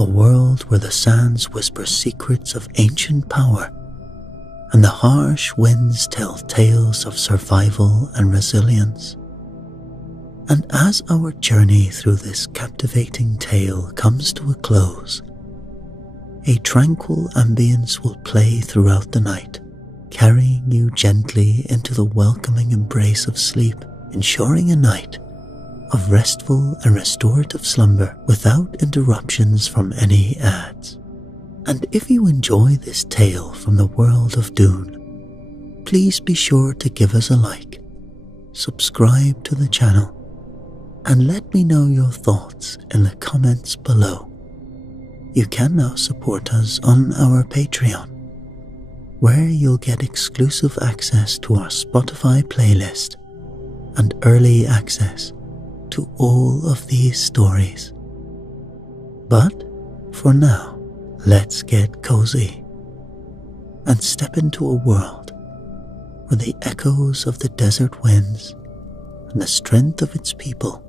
a world where the sands whisper secrets of ancient power and the harsh winds tell tales of survival and resilience. And as our journey through this captivating tale comes to a close, a tranquil ambience will play throughout the night, carrying you gently into the welcoming embrace of sleep, ensuring a night of restful and restorative slumber without interruptions from any ads. And if you enjoy this tale from the world of Dune, please be sure to give us a like, subscribe to the channel, and let me know your thoughts in the comments below. You can now support us on our Patreon, where you'll get exclusive access to our Spotify playlist and early access to all of these stories. But for now, let's get cozy and step into a world where the echoes of the desert winds and the strength of its people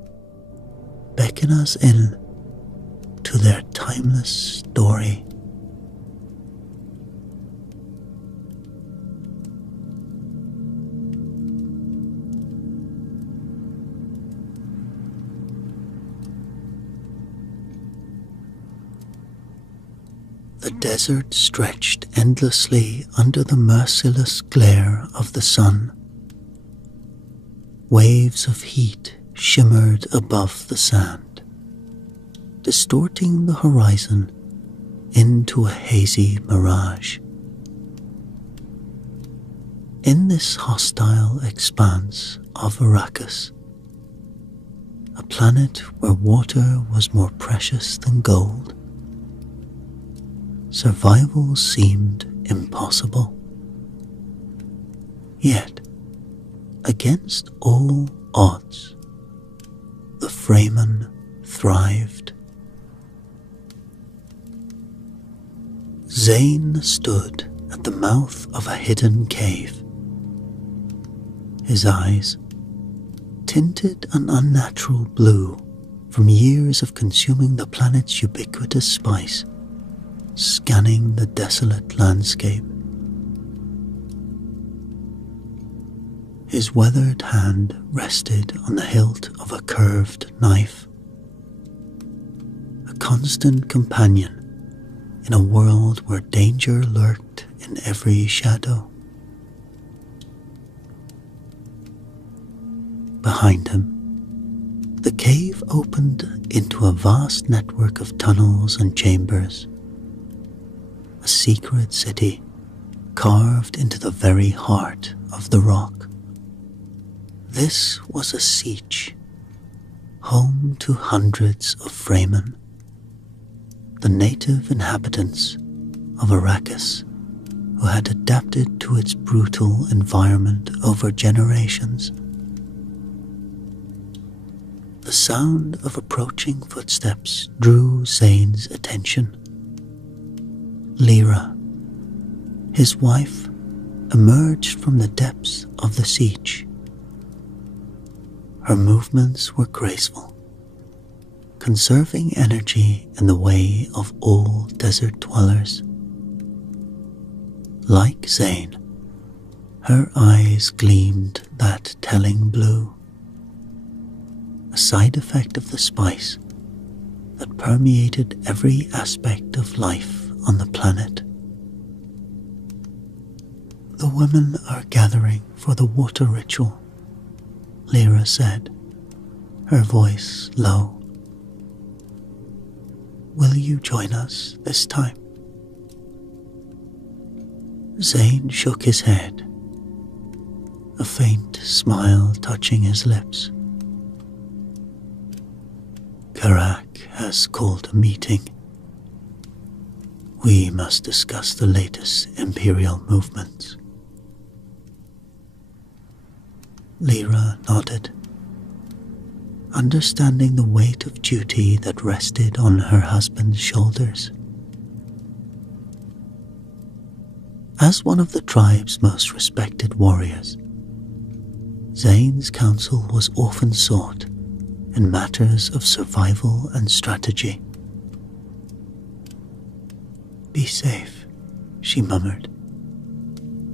beckon us in to their timeless story. The desert stretched endlessly under the merciless glare of the sun. Waves of heat shimmered above the sand, distorting the horizon into a hazy mirage. In this hostile expanse of Arrakis, a planet where water was more precious than gold, survival seemed impossible. Yet, against all odds, the Fremen thrived. Zane stood at the mouth of a hidden cave. His eyes, tinted an unnatural blue from years of consuming the planet's ubiquitous spice, scanning the desolate landscape. His weathered hand rested on the hilt of a curved knife, a constant companion in a world where danger lurked in every shadow. Behind him, the cave opened into a vast network of tunnels and chambers, a secret city carved into the very heart of the rock. This was a siege, home to hundreds of Fremen, the native inhabitants of Arrakis, who had adapted to its brutal environment over generations. The sound of approaching footsteps drew Zane's attention. Lyra, his wife, emerged from the depths of the siege. Her movements were graceful, conserving energy in the way of all desert dwellers. Like Zane, her eyes gleamed that telling blue, a side effect of the spice that permeated every aspect of life on the planet. The women are gathering for the water ritual, Lyra said, her voice low. Will you join us this time? Zane shook his head, a faint smile touching his lips. Karak has called a meeting. We must discuss the latest Imperial movements. Lyra nodded, understanding the weight of duty that rested on her husband's shoulders. As one of the tribe's most respected warriors, Zane's counsel was often sought in matters of survival and strategy. "Be safe," she murmured,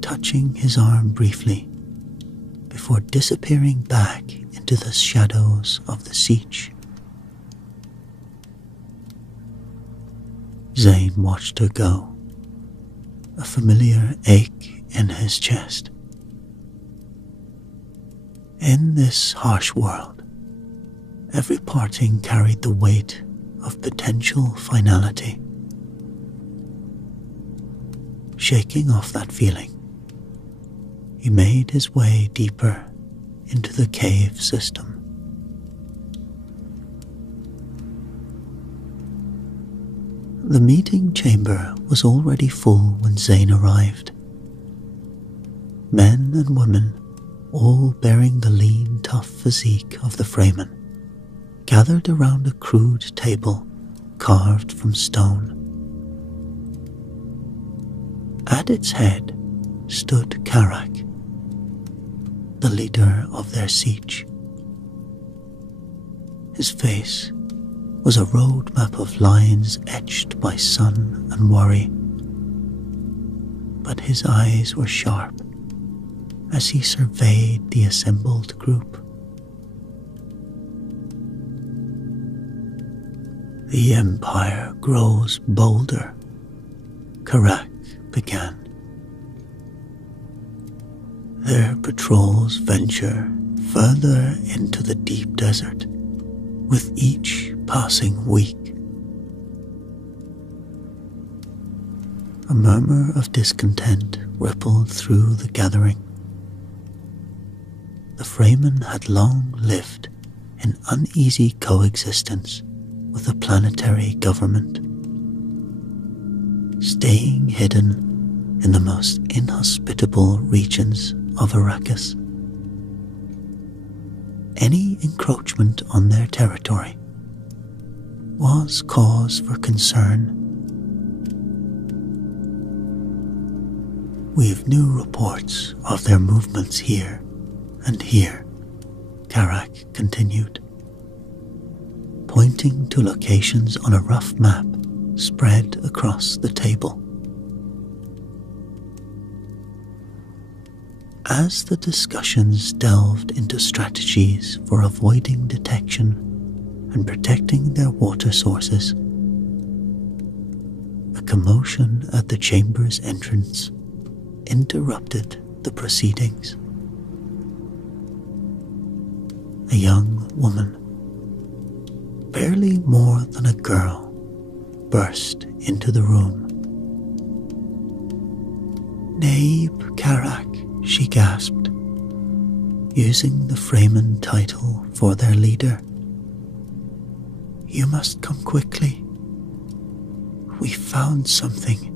touching his arm briefly before disappearing back into the shadows of the siege. Zane watched her go, a familiar ache in his chest. In this harsh world, every parting carried the weight of potential finality. Shaking off that feeling, he made his way deeper into the cave system. The meeting chamber was already full when Zane arrived. Men and women, all bearing the lean, tough physique of the Fremen, gathered around a crude table carved from stone. At its head stood Karak, the leader of their siege. His face was a road map of lines etched by sun and worry, but his eyes were sharp as he surveyed the assembled group. "The Empire grows bolder," Karak began. "Their patrols venture further into the deep desert with each passing week." A murmur of discontent rippled through the gathering. The Fremen had long lived in uneasy coexistence with the planetary government, staying hidden in the most inhospitable regions of Arrakis. Any encroachment on their territory was cause for concern. "We've new reports of their movements here and here," Karak continued, pointing to locations on a rough map spread across the table. As the discussions delved into strategies for avoiding detection and protecting their water sources, a commotion at the chamber's entrance interrupted the proceedings. A young woman, barely more than a girl, burst into the room. "Naib Karak," she gasped, using the Fremen title for their leader. "You must come quickly. We found something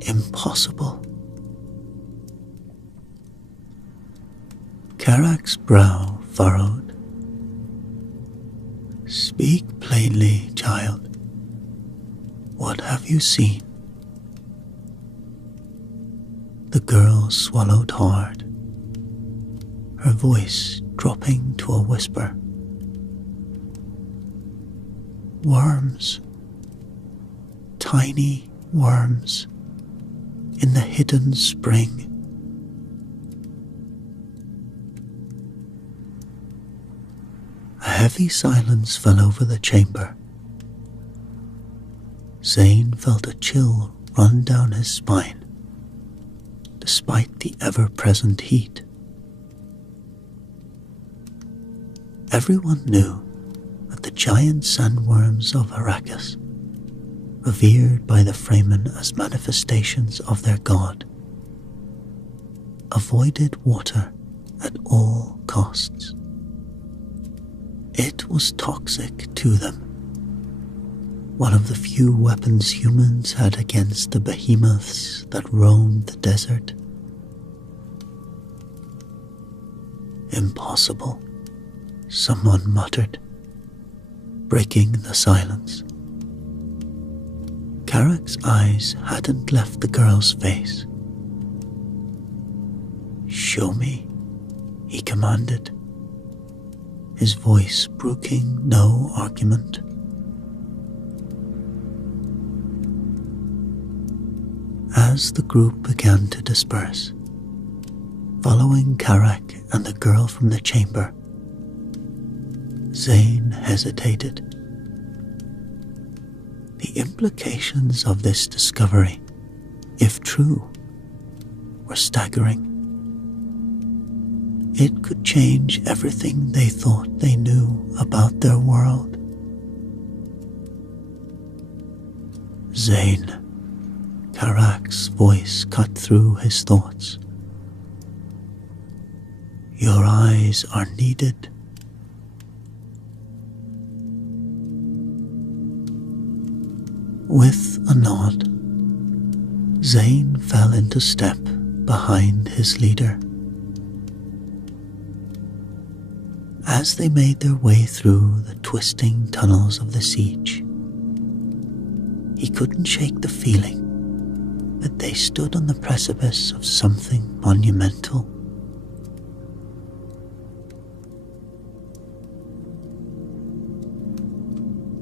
impossible." Karak's brow furrowed. "Speak plainly, child. What have you seen?" The girl swallowed hard, her voice dropping to a whisper. "Worms. Tiny worms in the hidden spring." A heavy silence fell over the chamber. Zane felt a chill run down his spine, despite the ever-present heat. Everyone knew that the giant sandworms of Arrakis, revered by the Fremen as manifestations of their god, avoided water at all costs. It was toxic to them, one of the few weapons humans had against the behemoths that roamed the desert. "Impossible," someone muttered, breaking the silence. Karak's eyes hadn't left the girl's face. "Show me," he commanded, his voice brooking no argument. As the group began to disperse, following Karak and the girl from the chamber, Zane hesitated. The implications of this discovery, if true, were staggering. It could change everything they thought they knew about their world. Zane, Karak's voice cut through his thoughts. Your eyes are needed. With a nod, Zane fell into step behind his leader. As they made their way through the twisting tunnels of the siege, he couldn't shake the feeling that they stood on the precipice of something monumental.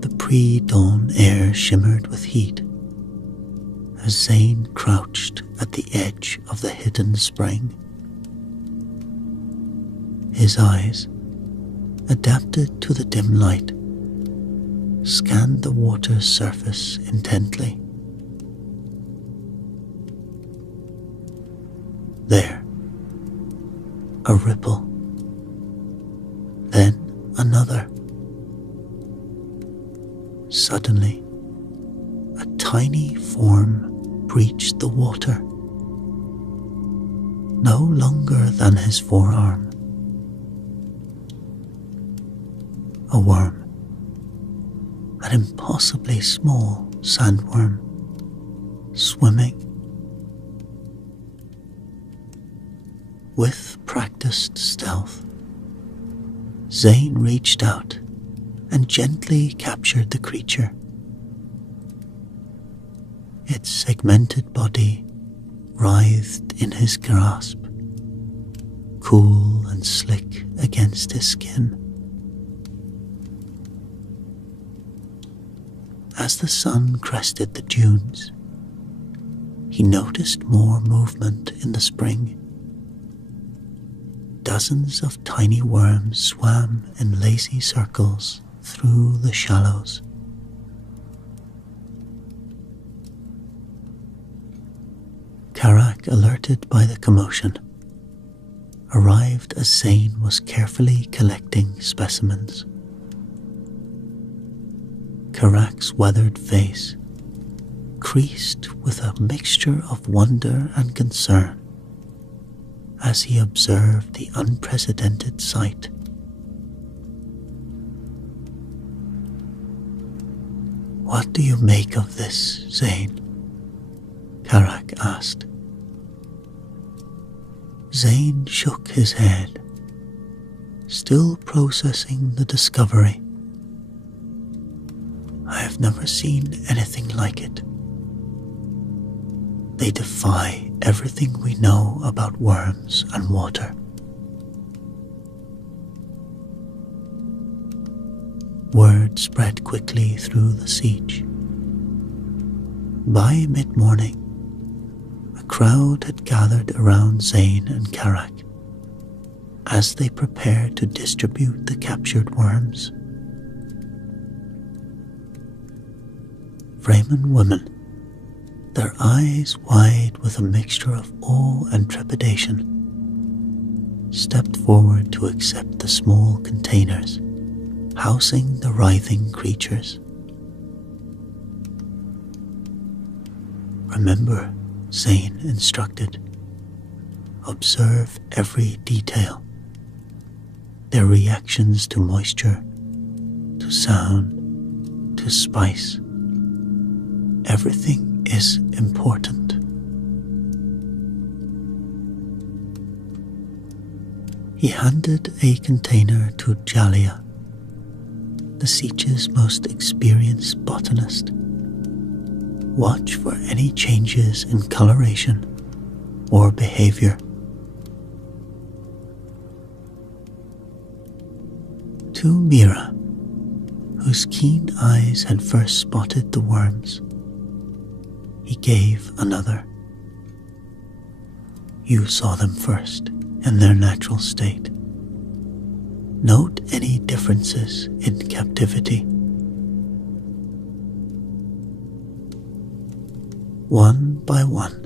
The pre-dawn air shimmered with heat as Zane crouched at the edge of the hidden spring. His eyes, adapted to the dim light, scanned the water's surface intently. There, a ripple, then another. Suddenly, a tiny form breached the water, no longer than his forearm. A worm, an impossibly small sandworm, swimming. With practiced stealth, Zane reached out and gently captured the creature. Its segmented body writhed in his grasp, cool and slick against his skin. As the sun crested the dunes, he noticed more movement in the spring. Dozens of tiny worms swam in lazy circles through the shallows. Karak, alerted by the commotion, arrived as Zane was carefully collecting specimens. Karak's weathered face, creased with a mixture of wonder and concern as he observed the unprecedented sight. What do you make of this, Zane? Karak asked. Zane shook his head, still processing the discovery. I have never seen anything like it. They defy everything we know about worms and water. Word spread quickly through the siege. By mid-morning, a crowd had gathered around Zane and Karak as they prepared to distribute the captured worms. Fremen women, their eyes wide with a mixture of awe and trepidation, stepped forward to accept the small containers housing the writhing creatures. Remember, Zane instructed, observe every detail, their reactions to moisture, to sound, to spice. Everything is important. He handed a container to Jalia, the siege's most experienced botanist. Watch for any changes in coloration or behavior. To Mira, whose keen eyes had first spotted the worms, he gave another. You saw them first in their natural state. Note any differences in captivity. One by one,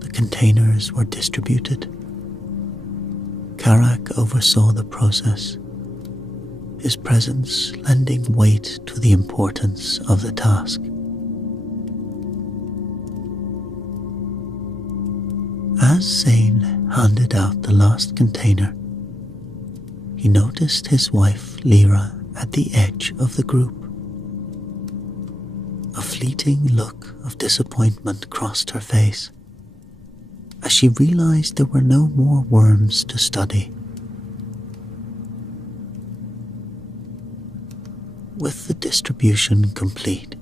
the containers were distributed. Karak oversaw the process, his presence lending weight to the importance of the task. As Zane handed out the last container, he noticed his wife Lyra at the edge of the group. A fleeting look of disappointment crossed her face as she realized there were no more worms to study. With the distribution complete,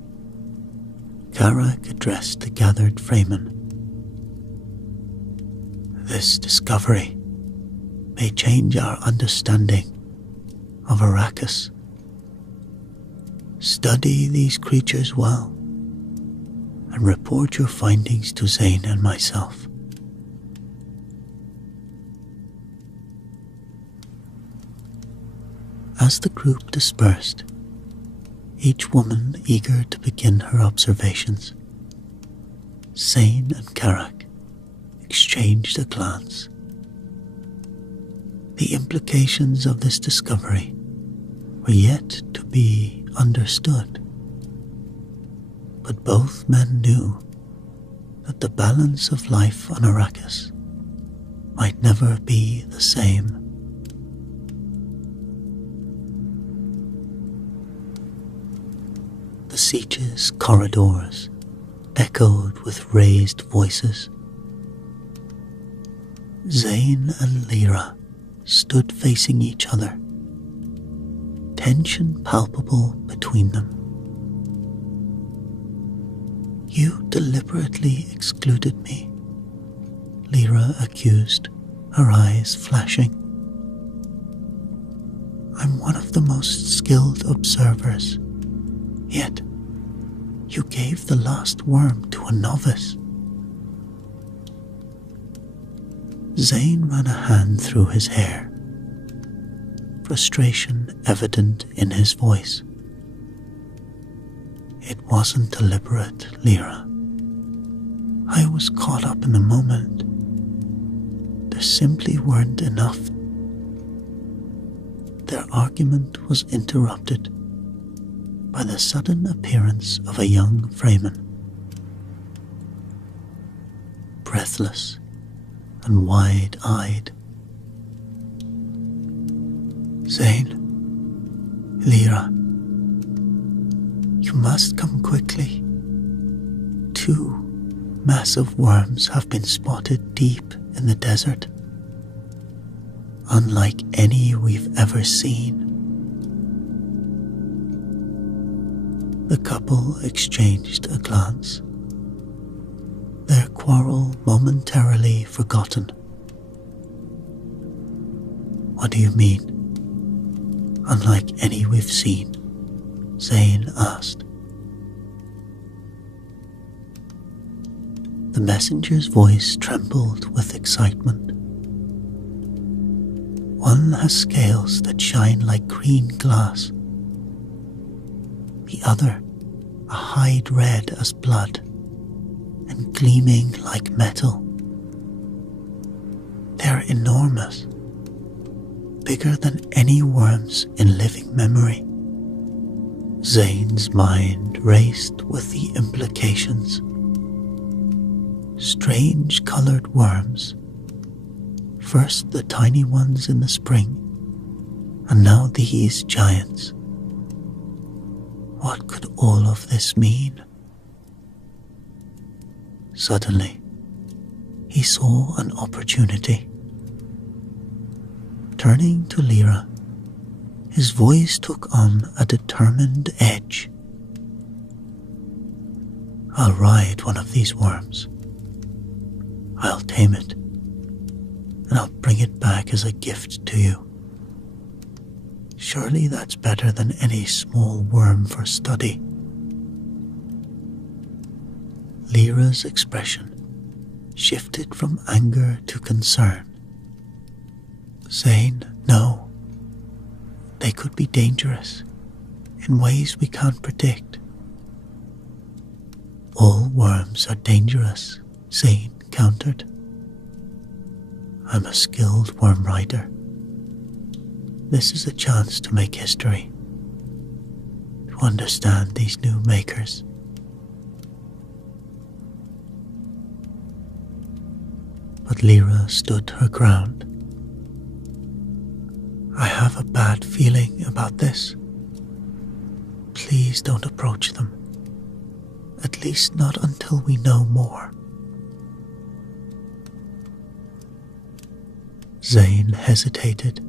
Karak addressed the gathered Fremen. This discovery may change our understanding of Arrakis. Study these creatures well and report your findings to Zane and myself. As the group dispersed, each woman eager to begin her observations, Zane and Karak exchanged a glance. The implications of this discovery were yet to be understood, but both men knew that the balance of life on Arrakis might never be the same. The siege's corridors echoed with raised voices. Zane and Lyra stood facing each other, tension palpable between them. You deliberately excluded me, Lyra accused, her eyes flashing. I'm one of the most skilled observers, yet you gave the last worm to a novice. Zane ran a hand through his hair, frustration evident in his voice. It wasn't deliberate, Lyra. I was caught up in the moment. There simply weren't enough. Their argument was interrupted by the sudden appearance of a young Fremen. Breathless and wide-eyed. Zane, Lyra, you must come quickly. 2 massive worms have been spotted deep in the desert, unlike any we've ever seen. The couple exchanged a glance, their quarrel momentarily forgotten. What do you mean? Unlike any we've seen, Zane asked. The messenger's voice trembled with excitement. One has scales that shine like green glass. The other, a hide red as blood and gleaming like metal. They're enormous, bigger than any worms in living memory. Zane's mind raced with the implications. Strange colored worms, first the tiny ones in the spring, and now these giants. What could all of this mean? Suddenly, he saw an opportunity. Turning to Lyra, his voice took on a determined edge. I'll ride one of these worms. I'll tame it, and I'll bring it back as a gift to you. Surely that's better than any small worm for study. Lyra's expression shifted from anger to concern, saying, "No, they could be dangerous in ways we can't predict." "All worms are dangerous," Zane countered. "I'm a skilled worm rider. This is a chance to make history, to understand these new makers." But Lyra stood her ground. "I have a bad feeling about this. Please don't approach them. At least not until we know more." Zane hesitated,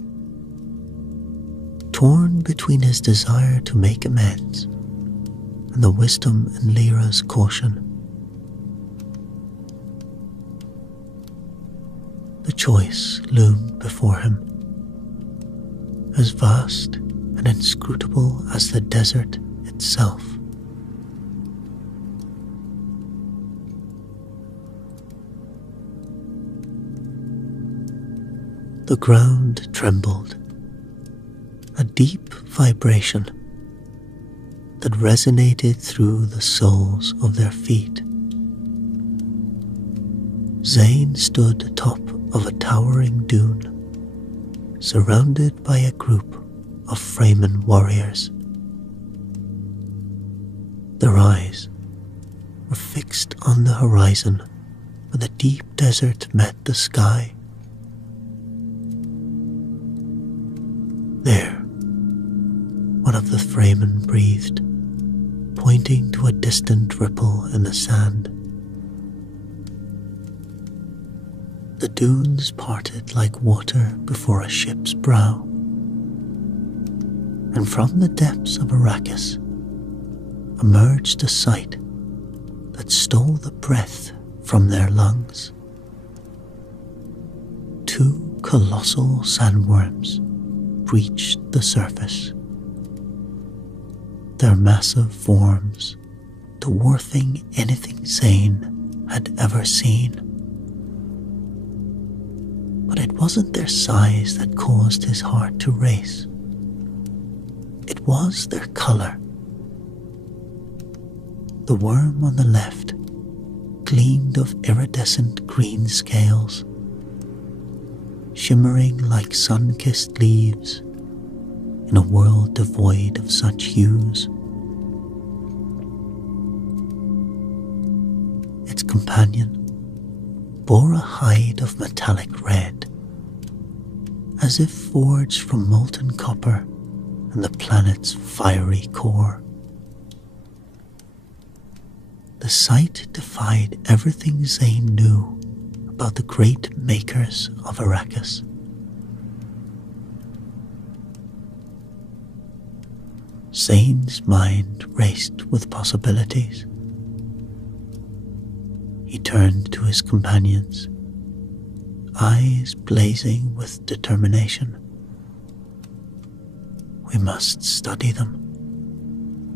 torn between his desire to make amends and the wisdom in Lyra's caution. The choice loomed before him, as vast and inscrutable as the desert itself. The ground trembled, a deep vibration that resonated through the soles of their feet. Zane stood atop of a towering dune, surrounded by a group of Fremen warriors. Their eyes were fixed on the horizon where the deep desert met the sky. "There," one of the Fremen breathed, pointing to a distant ripple in the sand. The dunes parted like water before a ship's brow, and from the depths of Arrakis emerged a sight that stole the breath from their lungs. 2 colossal sandworms breached the surface, their massive forms dwarfing anything Zane had ever seen. But it wasn't their size that caused his heart to race. It was their color. The worm on the left gleamed of iridescent green scales, shimmering like sun-kissed leaves in a world devoid of such hues. Its companion bore a hide of metallic red, as if forged from molten copper and the planet's fiery core. The sight defied everything Zane knew about the great makers of Arrakis. Zane's mind raced with possibilities. He turned to his companions, eyes blazing with determination. "We must study them,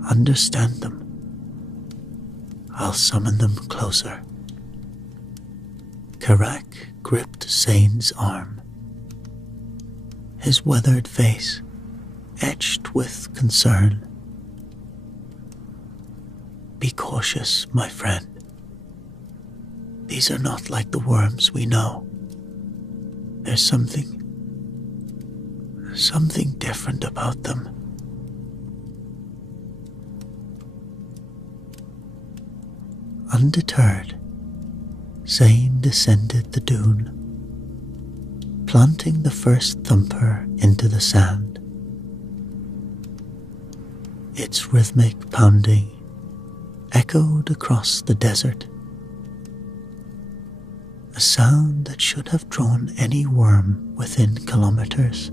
understand them. I'll summon them closer." Karak gripped Zane's arm, his weathered face etched with concern. "Be cautious, my friend. These are not like the worms we know. There's something different about them." Undeterred, Zane descended the dune, planting the first thumper into the sand. Its rhythmic pounding echoed across the desert, a sound that should have drawn any worm within kilometers.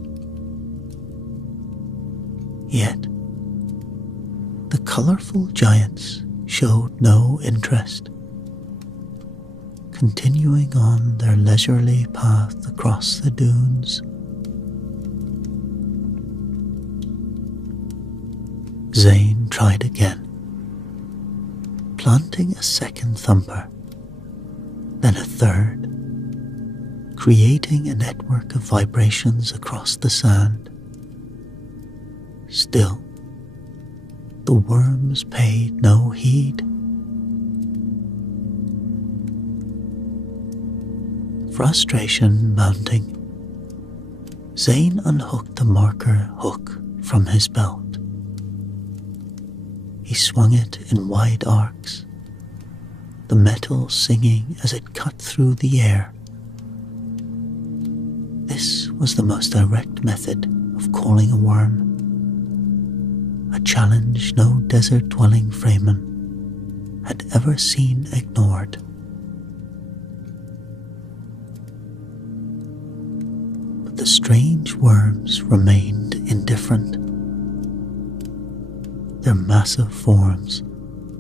Yet, the colorful giants showed no interest, continuing on their leisurely path across the dunes. Zane tried again, planting a second thumper, then a third, creating a network of vibrations across the sand. Still, the worms paid no heed. Frustration mounting, Zane unhooked the marker hook from his belt. He swung it in wide arcs, the metal singing as it cut through the air. This was the most direct method of calling a worm, a challenge no desert-dwelling freeman had ever seen ignored. But the strange worms remained indifferent. Their massive forms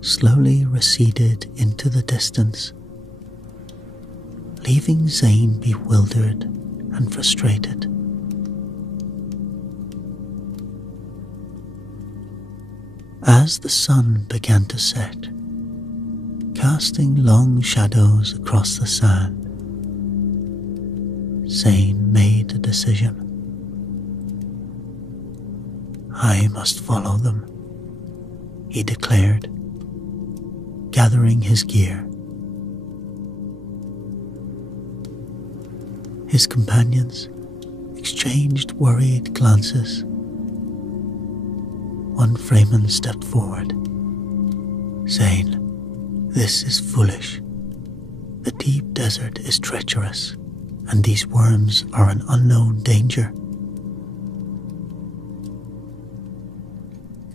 slowly receded into the distance, leaving Zane bewildered and frustrated. As the sun began to set, casting long shadows across the sand, Zane made a decision. I must follow them, he declared, gathering his gear. His companions exchanged worried glances. One Freeman stepped forward. Zane, this is foolish. The deep desert is treacherous, and these worms are an unknown danger.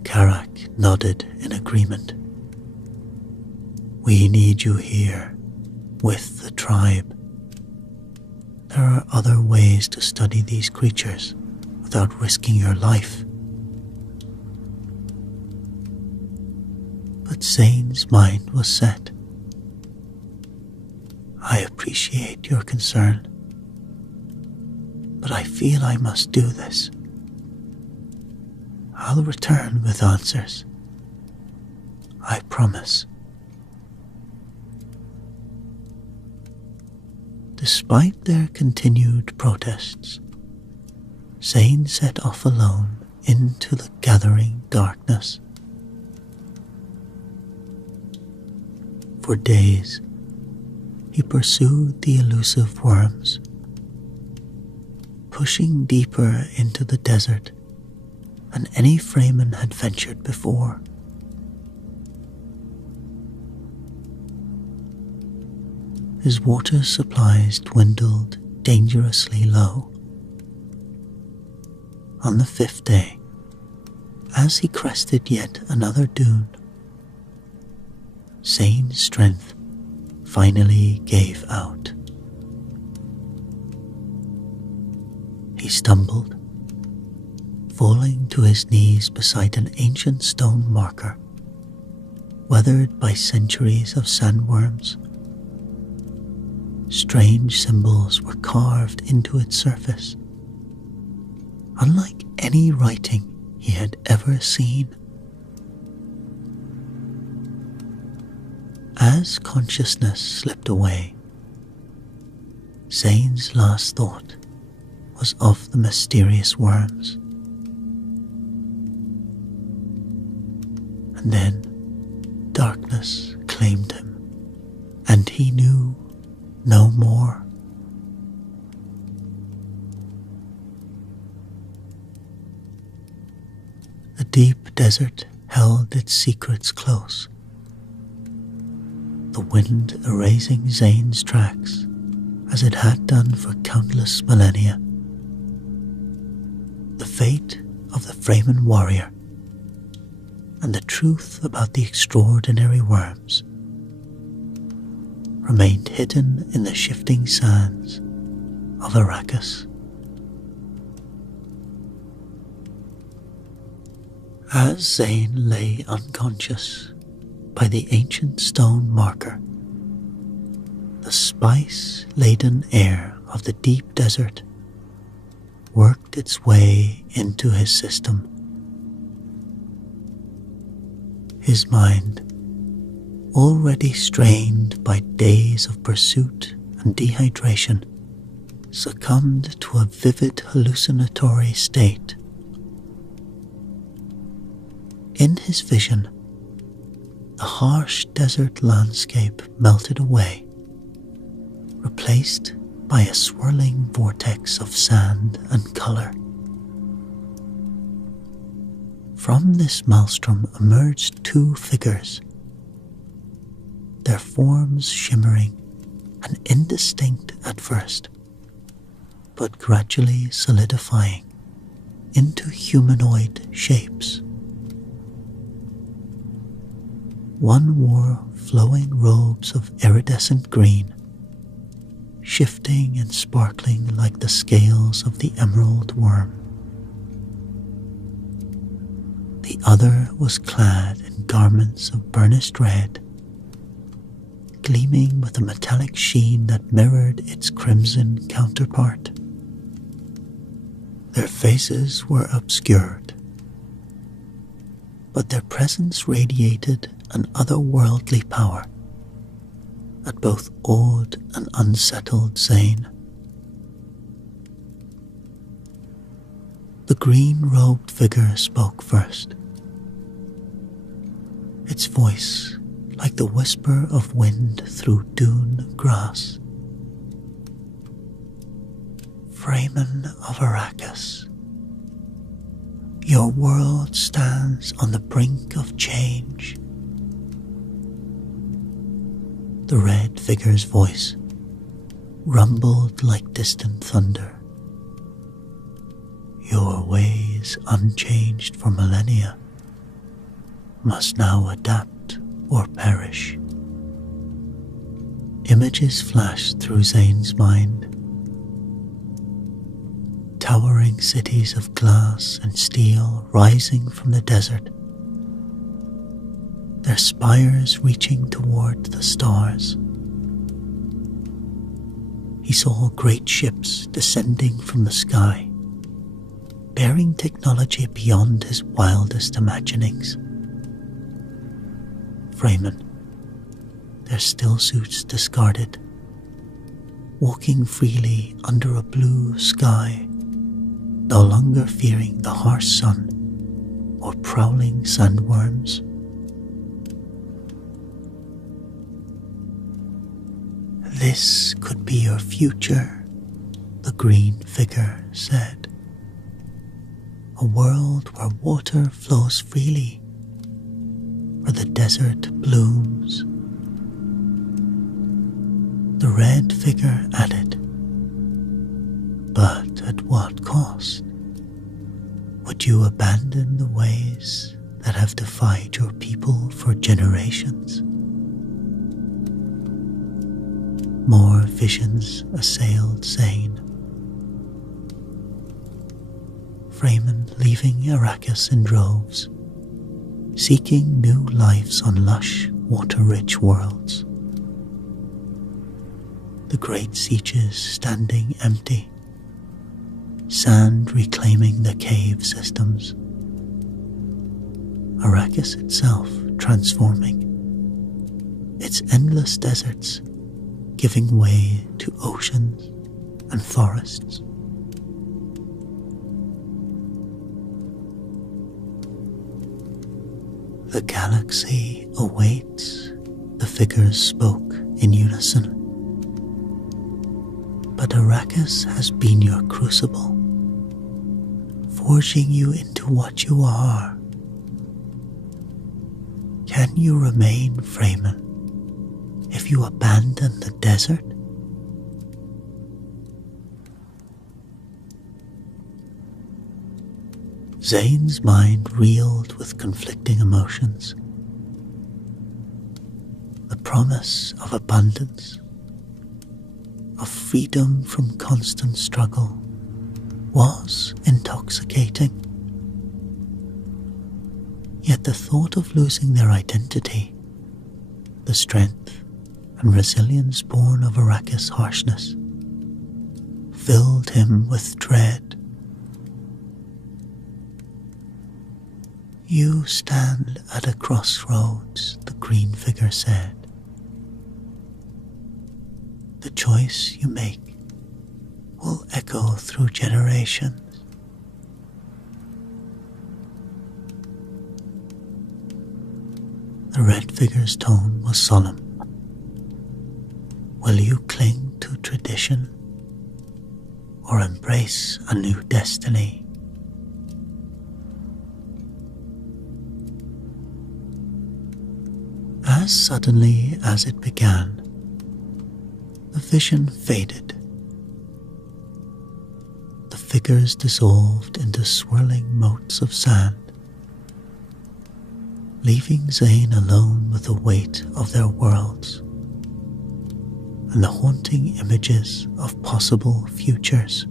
Karak nodded in agreement. We need you here, with the tribe. There are other ways to study these creatures without risking your life. But Zane's mind was set. I appreciate your concern, but I feel I must do this. I'll return with answers. I promise. Despite their continued protests, Zane set off alone into the gathering darkness. For days, he pursued the elusive worms, pushing deeper into the desert than any Freeman had ventured before. His water supplies dwindled dangerously low. On the 5th day, as he crested yet another dune, Zane's strength finally gave out. He stumbled, falling to his knees beside an ancient stone marker, weathered by centuries of sandworms. Strange symbols were carved into its surface, unlike any writing he had ever seen. As consciousness slipped away, Zane's last thought was of the mysterious worms. And then darkness claimed him, and he knew no more. The deep desert held its secrets close, the wind erasing Zane's tracks as it had done for countless millennia. The fate of the Freeman warrior and the truth about the extraordinary worms remained hidden in the shifting sands of Arrakis. As Zane lay unconscious by the ancient stone marker, the spice-laden air of the deep desert worked its way into his system. His mind, already strained by days of pursuit and dehydration, succumbed to a vivid hallucinatory state. In his vision, the harsh desert landscape melted away, replaced by a swirling vortex of sand and color. From this maelstrom emerged two figures, their forms shimmering and indistinct at first, but gradually solidifying into humanoid shapes. One wore flowing robes of iridescent green, shifting and sparkling like the scales of the emerald worm. The other was clad in garments of burnished red, gleaming with a metallic sheen that mirrored its crimson counterpart. Their faces were obscured, but their presence radiated an otherworldly power that both awed and unsettled Zane. The green-robed figure spoke first, its voice like the whisper of wind through dune grass. Fremen of Arrakis, your world stands on the brink of change. The red figure's voice rumbled like distant thunder. Your ways, unchanged for millennia, must now adapt or perish. Images flashed through Zane's mind. Towering cities of glass and steel rising from the desert, their spires reaching toward the stars. He saw great ships descending from the sky, bearing technology beyond his wildest imaginings. Fremen, their stillsuits discarded, walking freely under a blue sky, no longer fearing the harsh sun or prowling sandworms. This could be your future, the green figure said. A world where water flows freely, where the desert blooms. The red figure added, but at what cost? Would you abandon the ways that have defied your people for generations? More visions assailed Zane. Fremen leaving Arrakis in droves, seeking new lives on lush, water-rich worlds. The great sieges standing empty, sand reclaiming the cave systems. Arrakis itself transforming, its endless deserts giving way to oceans and forests. The galaxy awaits, the figures spoke in unison. But Arrakis has been your crucible, forging you into what you are. Can you remain Fremen if you abandon the desert? Zane's mind reeled with conflicting emotions. The promise of abundance, of freedom from constant struggle, was intoxicating. Yet the thought of losing their identity, the strength and resilience born of Arrakis' harshness, filled him with dread. You stand at a crossroads, the green figure said. The choice you make will echo through generations. The red figure's tone was solemn. Will you cling to tradition or embrace a new destiny? As suddenly as it began, the vision faded. The figures dissolved into swirling motes of sand, leaving Zane alone with the weight of their worlds and the haunting images of possible futures.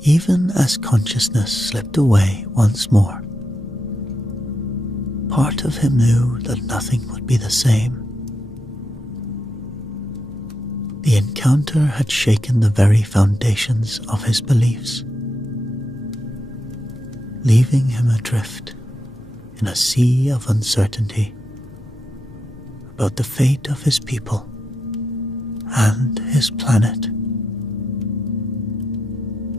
Even as consciousness slipped away once more, part of him knew that nothing would be the same. The encounter had shaken the very foundations of his beliefs, leaving him adrift in a sea of uncertainty about the fate of his people and his planet.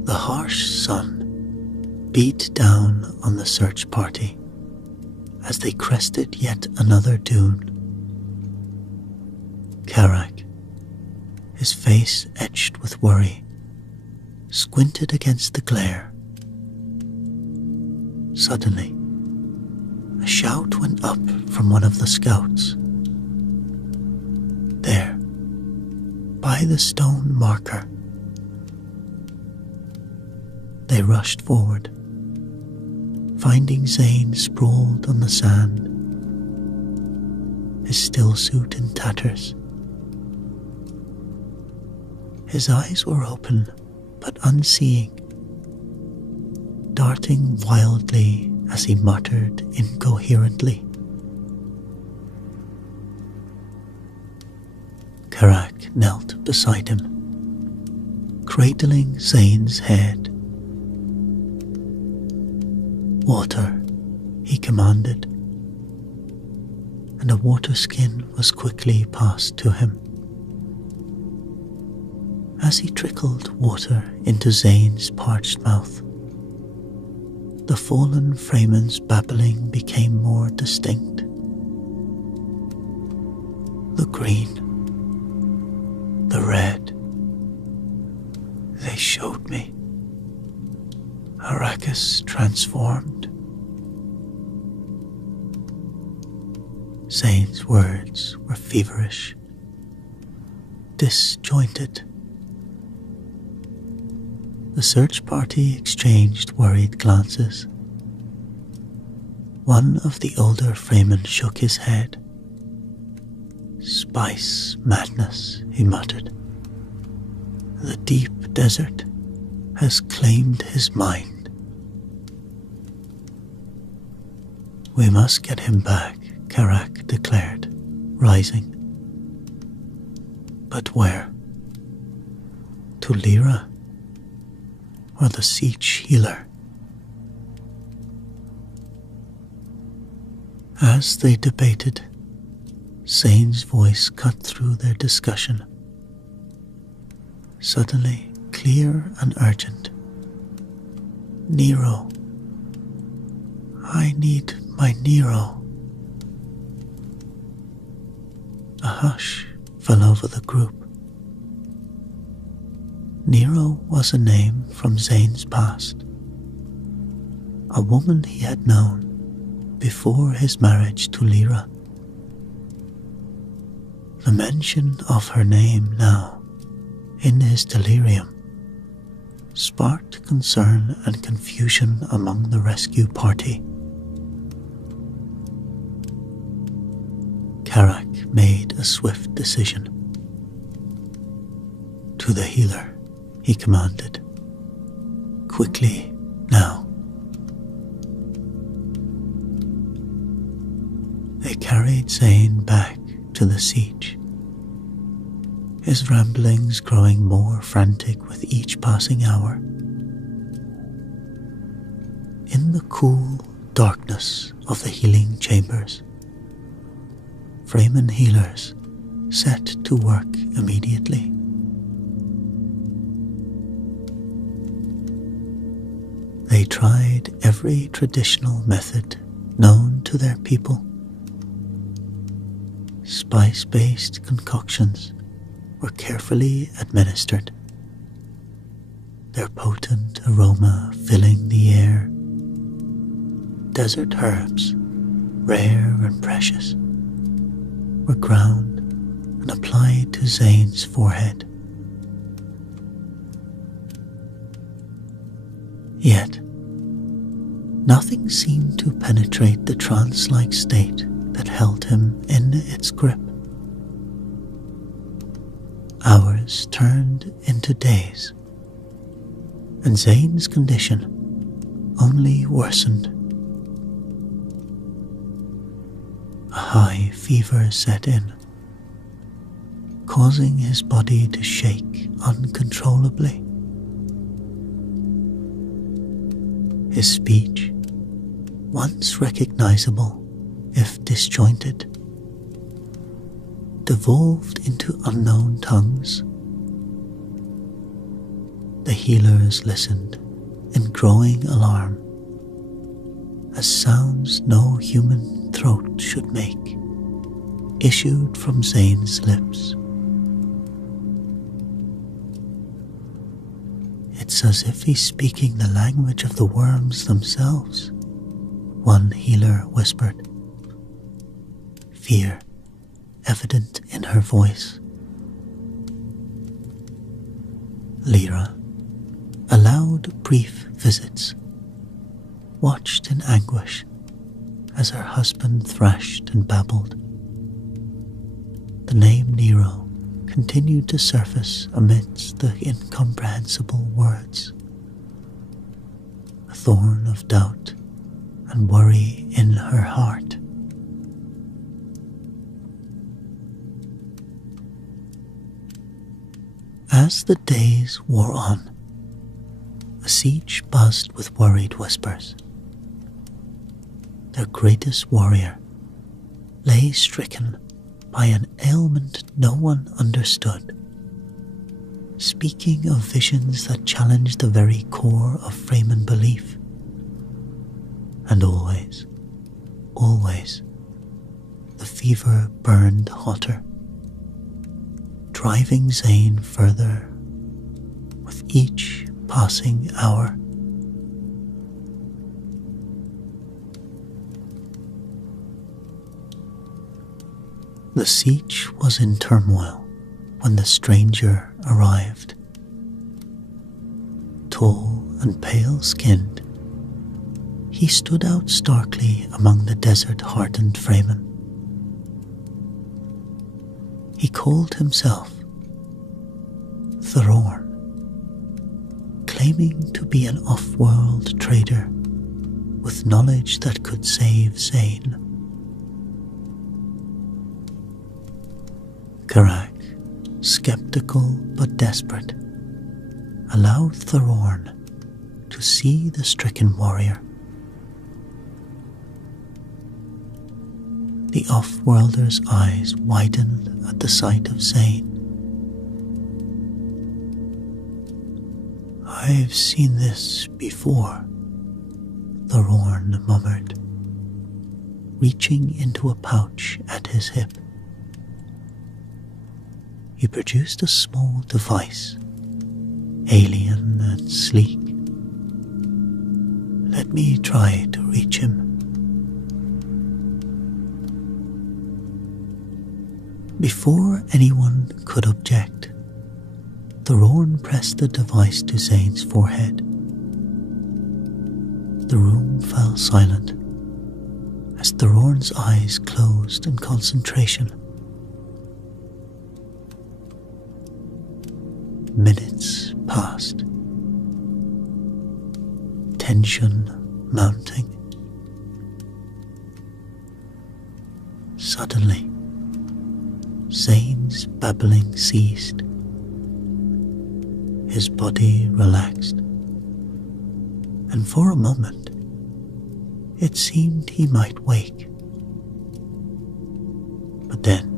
The harsh sun beat down on the search party as they crested yet another dune. Karak, his face etched with worry, squinted against the glare. Suddenly, a shout went up from one of the scouts. There, by the stone marker. They rushed forward, finding Zane sprawled on the sand, his still suit in tatters. His eyes were open but unseeing, darting wildly as he muttered incoherently. Karak knelt beside him, cradling Zane's head. Water, he commanded, and a water skin was quickly passed to him. As he trickled water into Zane's parched mouth, the fallen Fremen's babbling became more distinct. The green, the red, they showed me. Arrakis transformed. Zane's words were feverish, disjointed. The search party exchanged worried glances. One of the older Fremen shook his head. Spice madness, he muttered. The deep desert has claimed his mind. We must get him back, Karak declared, rising. But where? To Lyra? Or the Siege Healer? As they debated, Zane's voice cut through their discussion, suddenly clear and urgent. Nero. I need my Nero. A hush fell over the group. Nero was a name from Zane's past, a woman he had known before his marriage to Lyra. The mention of her name now, in his delirium, sparked concern and confusion among the rescue party. Karak made a swift decision. To the healer, he commanded. Quickly, now. They carried Zane back to the siege, his ramblings growing more frantic with each passing hour. In the cool darkness of the healing chambers, Fremen healers set to work immediately. They tried every traditional method known to their people. Spice-based concoctions were carefully administered, their potent aroma filling the air. Desert herbs, rare and precious, were ground and applied to Zane's forehead. Yet, nothing seemed to penetrate the trance-like state that held him in its grip. Hours turned into days, and Zane's condition only worsened. A high fever set in, causing his body to shake uncontrollably. His speech, once recognizable if disjointed, devolved into unknown tongues. The healers listened in growing alarm as sounds no human throat should make issued from Zane's lips. It's as if he's speaking the language of the worms themselves, one healer whispered, fear evident in her voice. Lyra, allowed brief visits, watched in anguish as her husband thrashed and babbled. The name Nero continued to surface amidst the incomprehensible words, a thorn of doubt and worry in her heart. As the days wore on, the siege buzzed with worried whispers. Their greatest warrior lay stricken by an ailment no one understood, speaking of visions that challenged the very core of Fremen belief. And always, always, the fever burned hotter, driving Zane further with each passing hour. The siege was in turmoil when the stranger arrived. Tall and pale-skinned, he stood out starkly among the desert-hardened Fremen. He called himself Thororn, claiming to be an off-world trader with knowledge that could save Zane. Karak, skeptical but desperate, allowed Thororn to see the stricken warrior. The off-worlder's eyes widened at the sight of Zane. I've seen this before, Thororn murmured, reaching into a pouch at his hip. He produced a small device, alien and sleek. Let me try to reach him. Before anyone could object, Thororn pressed the device to Zane's forehead. The room fell silent as Thororn's eyes closed in concentration. Minutes passed, tension mounting. Suddenly, Zane's babbling ceased. His body relaxed, and for a moment It seemed he might wake. But then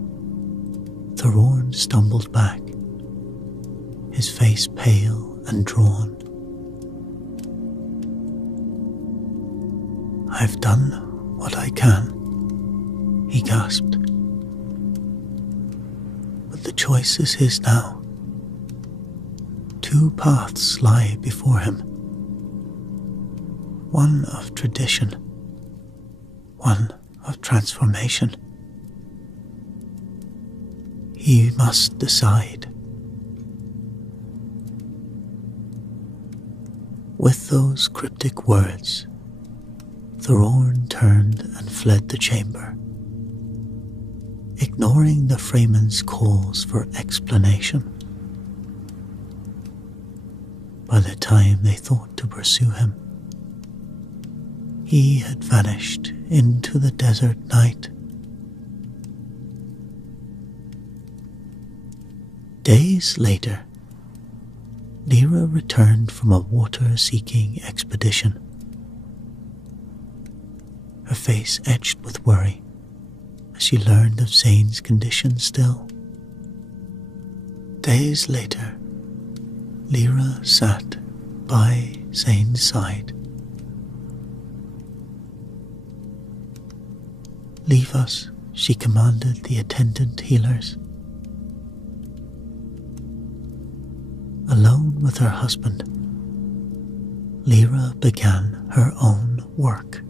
Thorin stumbled back, his face pale and drawn. "I've done what I can," he gasped. "But the choice is his now. Two paths lie before him. One of tradition, one of transformation. He must decide." With those cryptic words, Thorin turned and fled the chamber, ignoring the Fremen's calls for explanation. By the time they thought to pursue him, he had vanished into the desert night. Days later, Lyra returned from a water-seeking expedition, her face etched with worry as she learned of Zane's condition still. Days later, Lyra sat by Zane's side. "Leave us," she commanded the attendant healers. Alone with her husband, Lyra began her own work.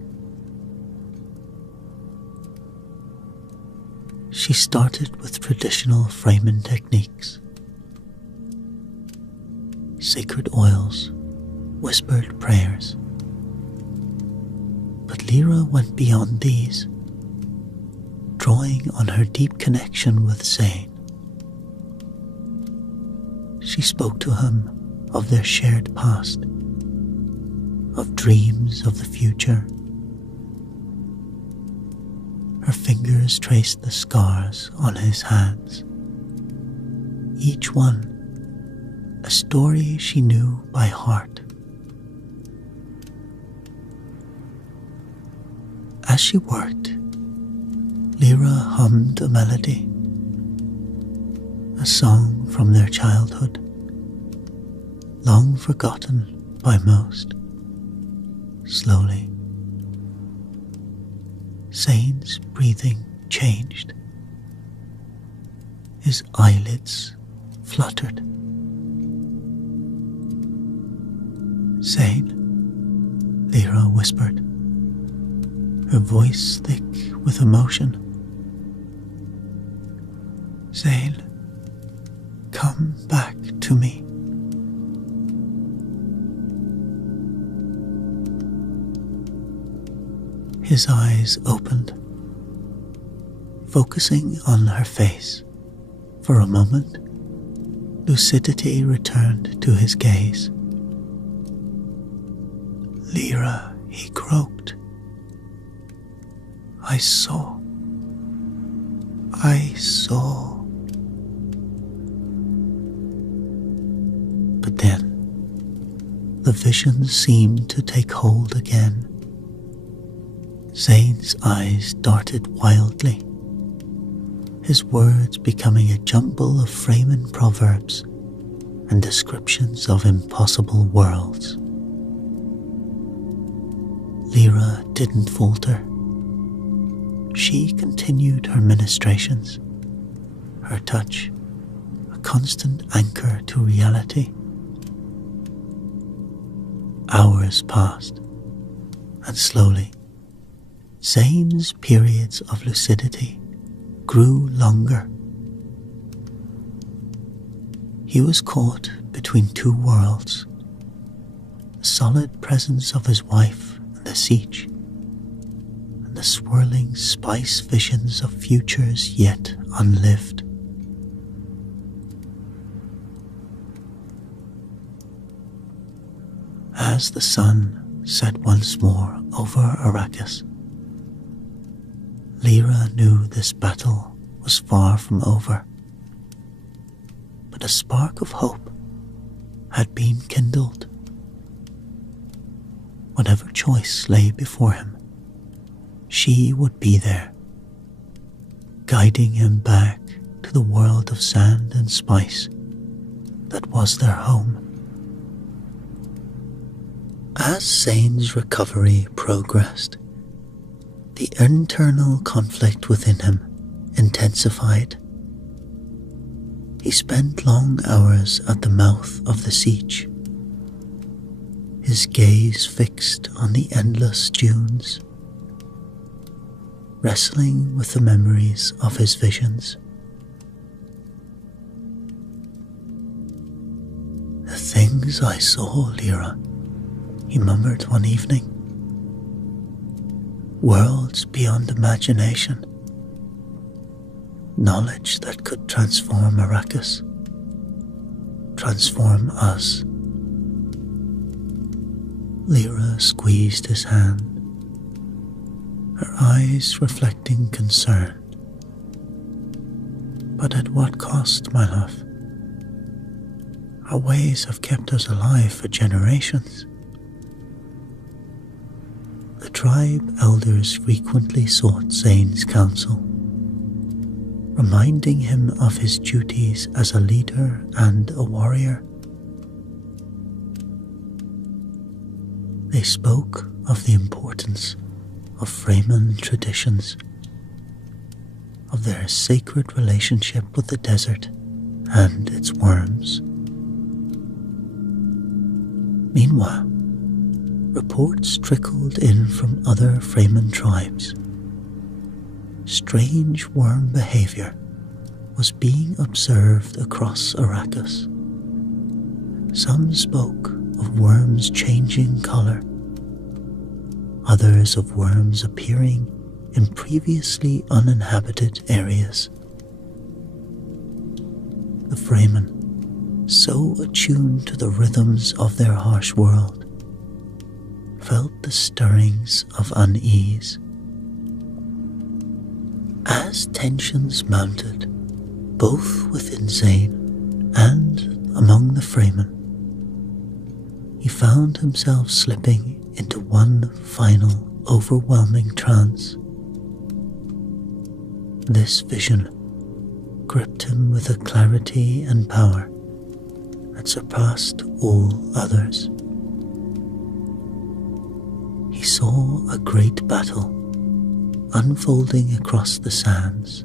She started with traditional Fremen techniques: sacred oils, whispered prayers. But Lyra went beyond these, drawing on her deep connection with Zane. She spoke to him of their shared past, of dreams of the future. Her fingers traced the scars on his hands, each one a story she knew by heart. As she worked, Lyra hummed a melody, a song from their childhood, long forgotten by most. Slowly, Zane's breathing changed. His eyelids fluttered. "Zane," Lyra whispered, her voice thick with emotion. "Zane, come back to me." His eyes opened, focusing on her face. For a moment, lucidity returned to his gaze. "Lyra," he croaked. I saw. But then, the vision seemed to take hold again. Zane's eyes darted wildly, his words becoming a jumble of Fremen proverbs and descriptions of impossible worlds. Lyra didn't falter. She continued her ministrations, her touch a constant anchor to reality. Hours passed, and slowly, Zane's periods of lucidity grew longer. He was caught between two worlds, the solid presence of his wife and the siege, and the swirling spice visions of futures yet unlived. As the sun set once more over Arrakis, Lyra knew this battle was far from over, but a spark of hope had been kindled. Whatever choice lay before him, she would be there, guiding him back to the world of sand and spice that was their home. As Zane's recovery progressed, the internal conflict within him intensified. He spent long hours at the mouth of the Siege, his gaze fixed on the endless dunes, wrestling with the memories of his visions. "The things I saw, Lyra," he murmured one evening. "Worlds beyond imagination. Knowledge that could transform Arrakis, transform us." Lyra squeezed his hand, her eyes reflecting concern. "But at what cost, my love? Our ways have kept us alive for generations." The tribe elders frequently sought Zane's counsel, reminding him of his duties as a leader and a warrior. They spoke of the importance of Fremen traditions, of their sacred relationship with the desert and its worms. Meanwhile, reports trickled in from other Fremen tribes. Strange worm behavior was being observed across Arrakis. Some spoke of worms changing color, others of worms appearing in previously uninhabited areas. The Fremen, so attuned to the rhythms of their harsh world, felt the stirrings of unease. As tensions mounted, both within Zane and among the Fremen, he found himself slipping into one final overwhelming trance. This vision gripped him with a clarity and power that surpassed all others. He saw a great battle unfolding across the sands.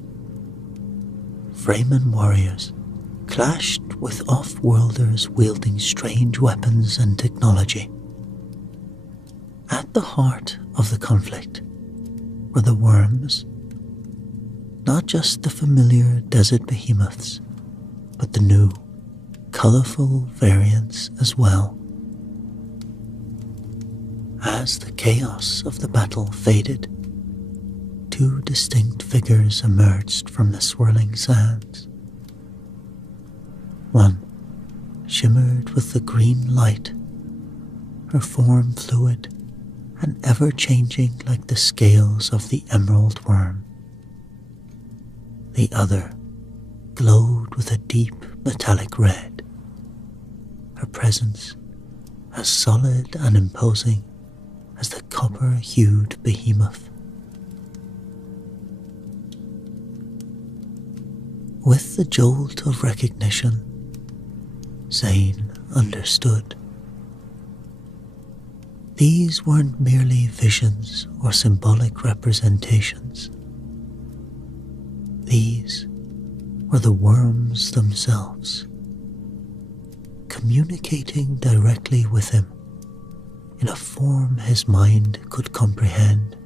Fremen warriors clashed with off-worlders wielding strange weapons and technology. At the heart of the conflict were the worms, not just the familiar desert behemoths, but the new, colourful variants as well. As the chaos of the battle faded, two distinct figures emerged from the swirling sands. One shimmered with the green light, her form fluid and ever-changing like the scales of the emerald worm. The other glowed with a deep metallic red, her presence as solid and imposing as the copper-hued behemoth. With the jolt of recognition, Zane understood. These weren't merely visions or symbolic representations. These were the worms themselves, communicating directly with him in a form his mind could comprehend.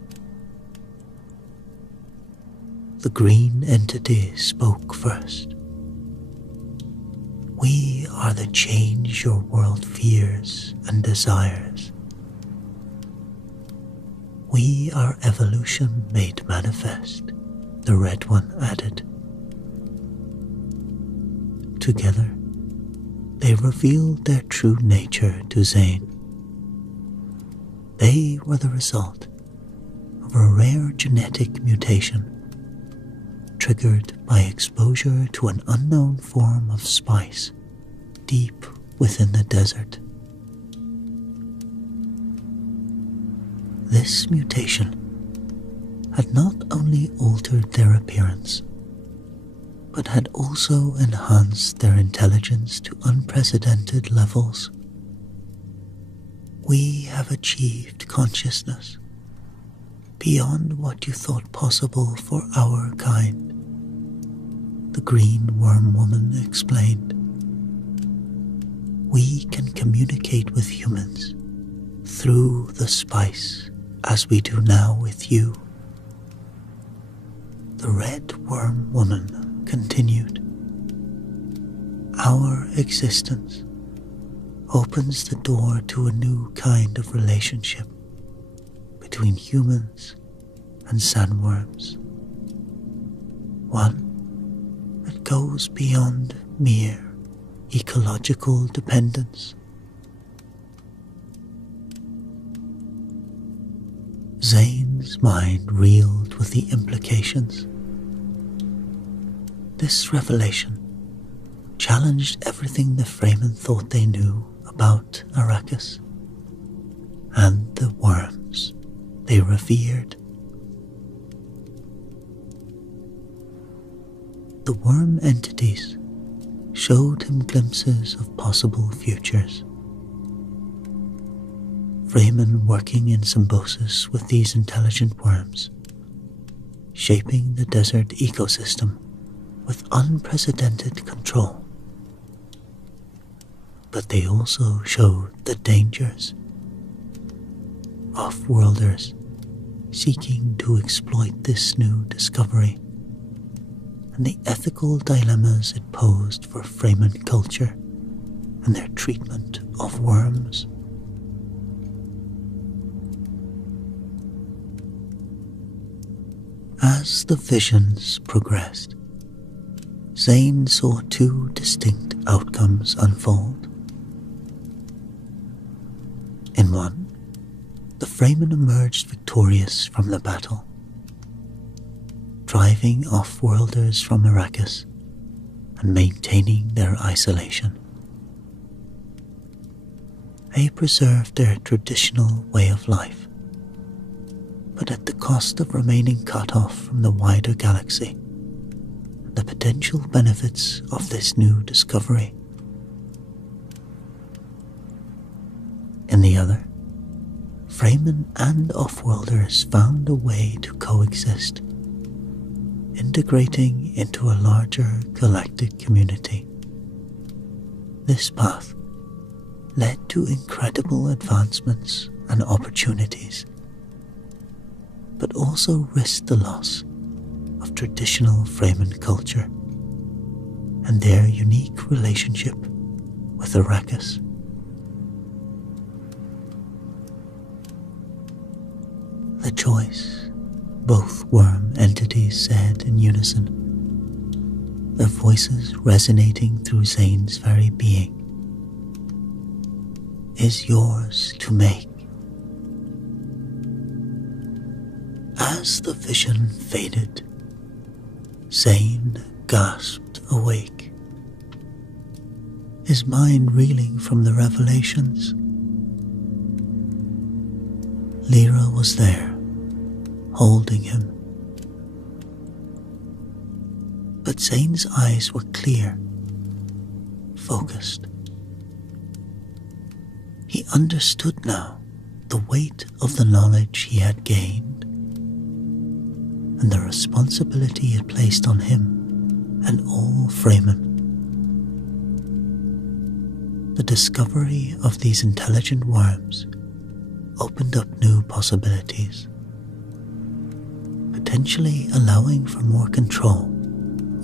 The green entity spoke first. "We are the change your world fears and desires. We are evolution made manifest," the red one added. Together, they revealed their true nature to Zane. They were the result of a rare genetic mutation triggered by exposure to an unknown form of spice deep within the desert. This mutation had not only altered their appearance, but had also enhanced their intelligence to unprecedented levels. We have achieved consciousness beyond what you thought possible for our kind, the green worm woman explained. We can communicate with humans through the spice as we do now with you. The red worm woman continued. Our existence opens the door to a new kind of relationship between humans and sandworms, one that goes beyond mere ecological dependence. Zane's mind reeled with the implications. This revelation challenged everything the Fremen thought they knew about Arrakis and the worms they revered. The worm entities showed him glimpses of possible futures. Fremen working in symbiosis with these intelligent worms, shaping the desert ecosystem with unprecedented control. But they also showed the dangers. Off-worlders seeking to exploit this new discovery, and the ethical dilemmas it posed for Fremen culture and their treatment of worms. As the visions progressed, Zane saw two distinct outcomes unfold. In one, the Fremen emerged victorious from the battle, driving off-worlders from Arrakis and maintaining their isolation. They preserved their traditional way of life, but at the cost of remaining cut off from the wider galaxy and the potential benefits of this new discovery. In the other, Fremen and off-worlders found a way to coexist, integrating into a larger galactic community. This path led to incredible advancements and opportunities, but also risked the loss of traditional Fremen culture and their unique relationship with Arrakis. The choice, both worm entities said in unison, their voices resonating through Zane's very being, is yours to make. As the vision faded, Zane gasped awake, his mind reeling from the revelations. Lyra was there, holding him. But Zane's eyes were clear, focused. He understood now the weight of the knowledge he had gained and the responsibility it placed on him and all Fremen. The discovery of these intelligent worms opened up new possibilities, potentially allowing for more control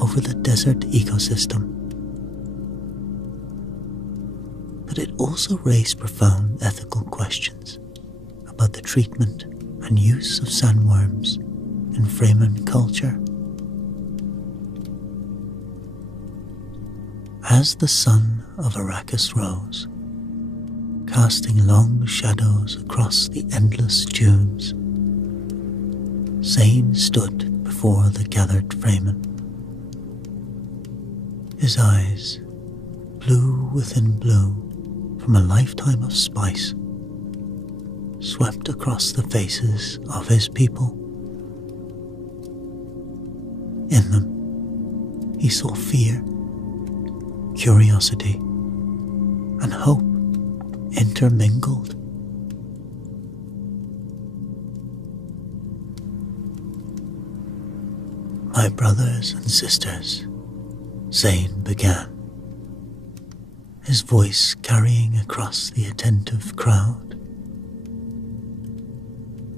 over the desert ecosystem. But it also raised profound ethical questions about the treatment and use of sandworms in Fremen culture. As the sun of Arrakis rose, casting long shadows across the endless dunes, Zane stood before the gathered Fremen. His eyes, blue within blue from a lifetime of spice, swept across the faces of his people. In them, he saw fear, curiosity, and hope intermingled. "My brothers and sisters," Zane began, his voice carrying across the attentive crowd,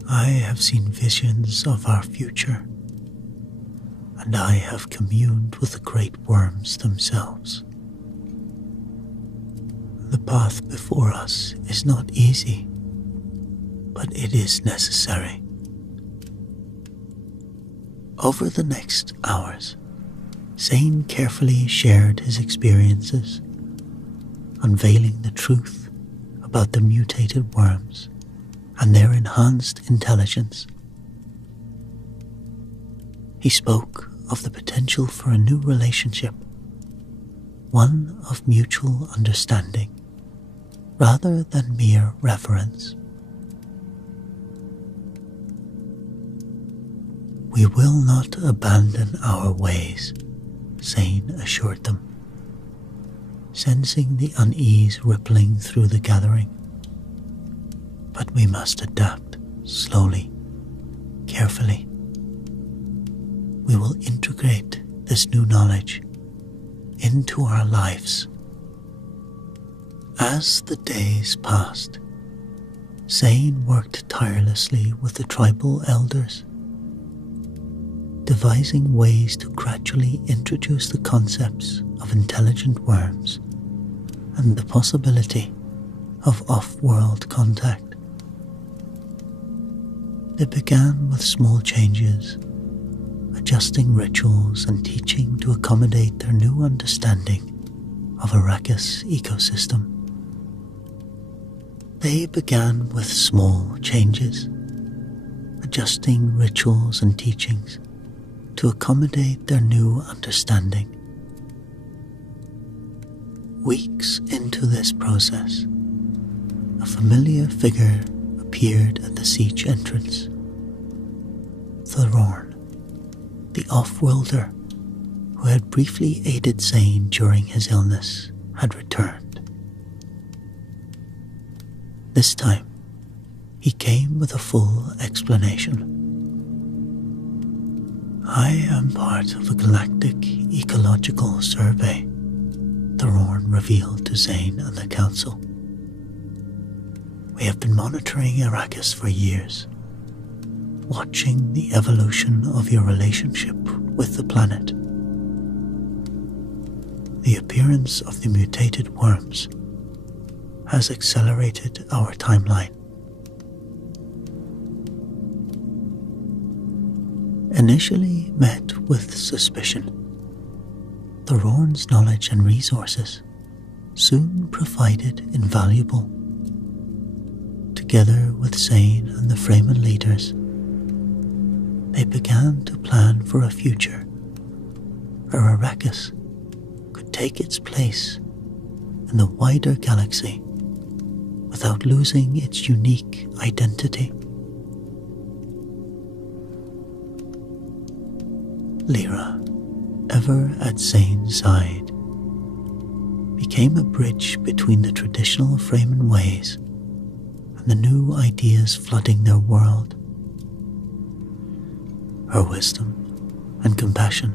"I have seen visions of our future, and I have communed with the great worms themselves. The path before us is not easy, but it is necessary." Over the next hours, Zane carefully shared his experiences, unveiling the truth about the mutated worms and their enhanced intelligence. He spoke of the potential for a new relationship, one of mutual understanding rather than mere reverence. "We will not abandon our ways," Zane assured them, sensing the unease rippling through the gathering. "But we must adapt slowly, carefully. We will integrate this new knowledge into our lives." As the days passed, Zane worked tirelessly with the tribal elders, devising ways to gradually introduce the concepts of intelligent worms and the possibility of off-world contact. They began with small changes, adjusting rituals and teaching to accommodate their new understanding of Arrakis ecosystem. They began with small changes, adjusting rituals and teachings to accommodate their new understanding. Weeks into this process, a familiar figure appeared at the siege entrance. Thororn, the off-worlder who had briefly aided Zane during his illness, had returned. This time, he came with a full explanation. "I am part of a galactic ecological survey," Thororn revealed to Zane and the Council. "We have been monitoring Arrakis for years, watching the evolution of your relationship with the planet. The appearance of the mutated worms has accelerated our timeline. Initially met with suspicion, Thororn's knowledge and resources soon proved invaluable. Together with Zane and the Fremen leaders, they began to plan for a future where Arrakis could take its place in the wider galaxy without losing its unique identity. Lyra, ever at Zane's side, became a bridge between the traditional Fremen ways and the new ideas flooding their world. Her wisdom and compassion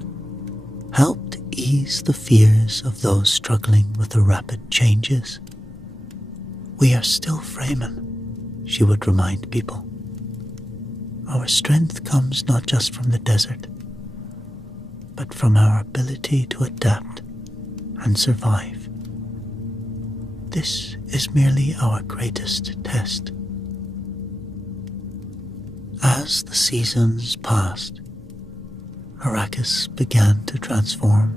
helped ease the fears of those struggling with the rapid changes. "We are still Fremen," she would remind people. "Our strength comes not just from the desert, but from our ability to adapt and survive. This is merely our greatest test." As the seasons passed, Arrakis began to transform.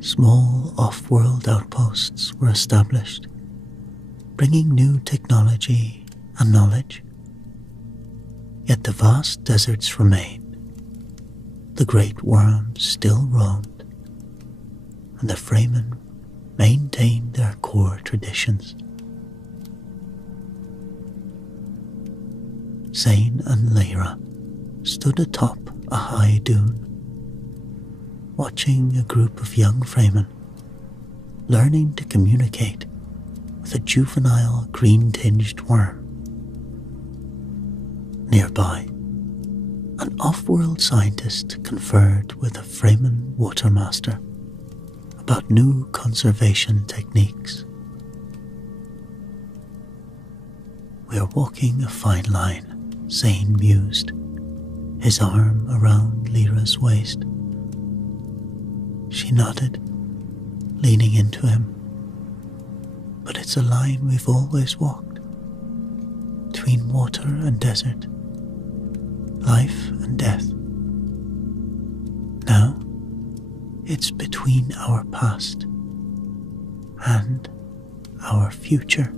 Small off-world outposts were established, bringing new technology and knowledge. Yet the vast deserts remained. The great worms still roamed, and the Fremen maintained their core traditions. Zane and Lyra stood atop a high dune, watching a group of young Fremen learning to communicate with a juvenile green-tinged worm. Nearby, an off-world scientist conferred with a Fremen watermaster about new conservation techniques. We are walking a fine line, Zane mused, his arm around Lyra's waist. She nodded, leaning into him. But it's a line we've always walked, between water and desert, life and death. Now, it's between our past and our future.